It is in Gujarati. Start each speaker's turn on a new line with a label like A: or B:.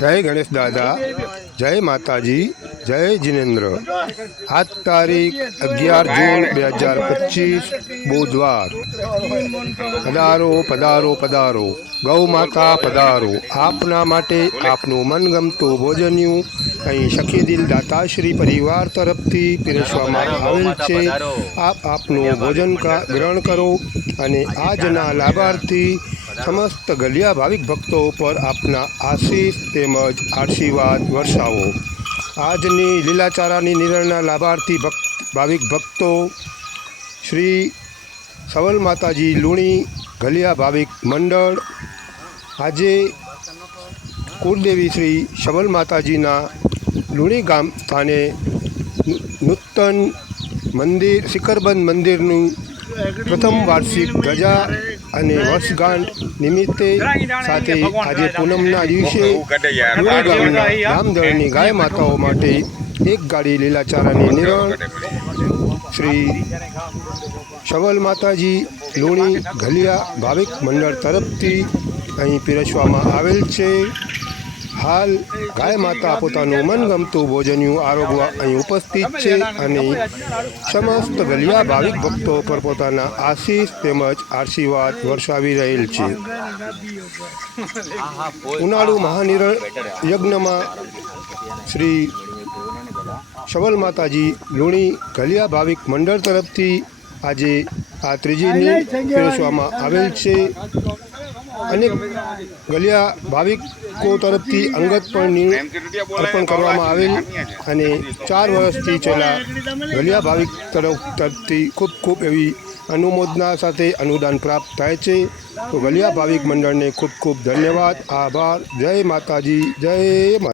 A: જય ગણેશ દાદા જય માતાજી જય જિનેન્દ્ર. આજ તારીખ અગિયાર જૂન બે હજાર પચીસ બુધવાર. પધારો પધારો પધારો. ગૌ માતા પધારો. આપના માટે આપનું મનગમતું ભોજન્યું અહીં શખીદિલ દાતાશ્રી પરિવાર તરફથી પીરસવામાં આવેલ છે. આપ આપનું ભોજન ગ્રહણ કરો અને આજના લાભાર્થી સમસ્ત ગલિયા ભાવિક ભક્તો ઉપર આપના આશીષ તેમજ આશીર્વાદ વર્ષાવો. આજની લીલાચારાની નિર્ણયના લાભાર્થી ભક્ત, ભાવિક ભક્તો, શ્રી સવલ માતાજી લુણી ગલિયા ભાવિક મંડળ, આજે કુળદેવી શ્રી સવલ માતાજીના લુણી ગામ સ્થાને નૂતન મંદિર, શિખરબંધ મંદિરનું પ્રથમ વાર્ષિક ધજા અને વર્ષગાંઠ નિમિત્તે સાથે આજે પૂનમના દિવસે ગામના ગામદળની ગાય માતાઓ માટે એક ગાડી લીલાચારાની નિરણ શ્રી શવલ માતાજી લુણી ઘલિયા ભાવિક મંડળ તરફથી અહીં પીરસવામાં આવેલ છે. હાલ ગાય માતા પોતાનું મનગમતું ભોજન્યું આરોગવા અહીં ઉપસ્થિત છે અને સમસ્ત ગલિયા ભાવિક ભક્તો પર પોતાના આશીષ તેમજ આશીર્વાદ વર્ષાવી રહેલ છે. ઉનાળુ મહાનિરણ યજ્ઞમાં શ્રી શવલ માતાજી લુણી ગલિયા ભાવિક મંડળ તરફથી આજે આ ત્રીજીની પીરસવામાં આવેલ છે. અનેક ગલિયા ભાવિકો તરફથી અંગત પણ અર્પણ કરવામાં આવેલ અને ચાર વર્ષથી છેલ્લા ગલિયા ભાવિક તરફ તરફથી ખૂબ ખૂબ એવી અનુમોદના સાથે અનુદાન પ્રાપ્ત થાય છે. તો ગલિયા ભાવિક મંડળને ખૂબ ખૂબ ધન્યવાદ, આભાર. જય માતાજી, જય